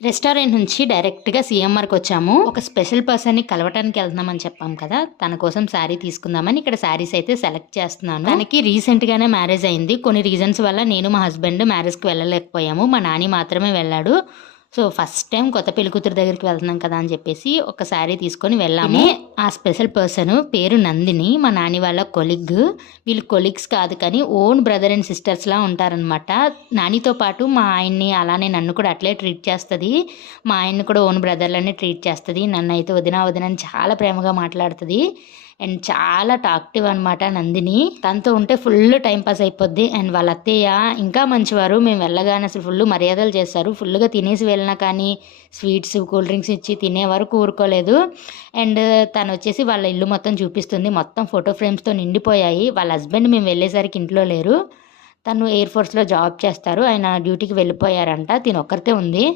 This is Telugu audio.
రెస్టారెంట్ నుంచి డైరెక్ట్‌గా సీఎంఆర్‌కొచ్చాము. ఒక స్పెషల్ పర్సన్‌ని కలవటానికి వెళ్తున్నామని చెప్పాం కదా! తన కోసం శారీ తీసుకుందామని ఇక్కడ శారీస్ అయితే సెలెక్ట్ చేస్తున్నాను. తనకి రీసెంట్‌గానే మ్యారేజ్ అయింది. కొన్ని రీజన్స్ వల్ల నేను మా హస్బెండ్ మ్యారేజ్‌కి వెళ్ళలేకపోయాము. మా నాని మాత్రమే వెళ్ళాడు. సో, ఫస్ట్ టైం కొత్త పెళ్ళికూతురు దగ్గరికి వెళ్తున్నాం కదా అని చెప్పేసి ఒక శారీ తీసుకొని వెళ్ళాము. ఆ స్పెషల్ పర్సన్ పేరు నందిని. మా నాని వాళ్ళ కొలీగ్. వీళ్ళు కొలీగ్స్ కాదు కానీ ఓన్ బ్రదర్ అండ్ సిస్టర్స్‌లా ఉంటారనమాట. నానితో పాటు మా ఆయన్ని అలానే నన్ను కూడా అట్లే ట్రీట్ చేస్తది. మా ఆయన్ని కూడా ఓన్ బ్రదర్‌లానే ట్రీట్ చేస్తది. నన్నైతే వదిన వదిన అని చాలా ప్రేమగా మాట్లాడుతది. అండ్ చాలా టాక్టివ్ అనమాట నందిని. తనతో ఉంటే ఫుల్ టైం పాస్ అయిపోద్ది. అండ్ వాళ్ళ అత్తయ్య ఇంకా మంచివారు. మేము వెళ్ళగానే అసలు ఫుల్ మర్యాదలు చేస్తారు. ఫుల్‌గా తినేసి వెళ్ళినా కానీ స్వీట్స్, కూల్ డ్రింక్స్ ఇచ్చి తినే వరకు ఊరుకోలేదు. అండ్ తనొచ్చేసి వాళ్ళ ఇల్లు మొత్తం చూపిస్తుంది. మొత్తం ఫోటో ఫ్రేమ్స్‌తో నిండిపోయాయి. వాళ్ళ హస్బెండ్ మేము వెళ్ళేసరికి ఇంట్లో లేరు. తను ఎయిర్ ఫోర్స్‌లో జాబ్ చేస్తారు. ఆయన డ్యూటీకి వెళ్ళిపోయారంట. తినొక్కరితే ఉంది.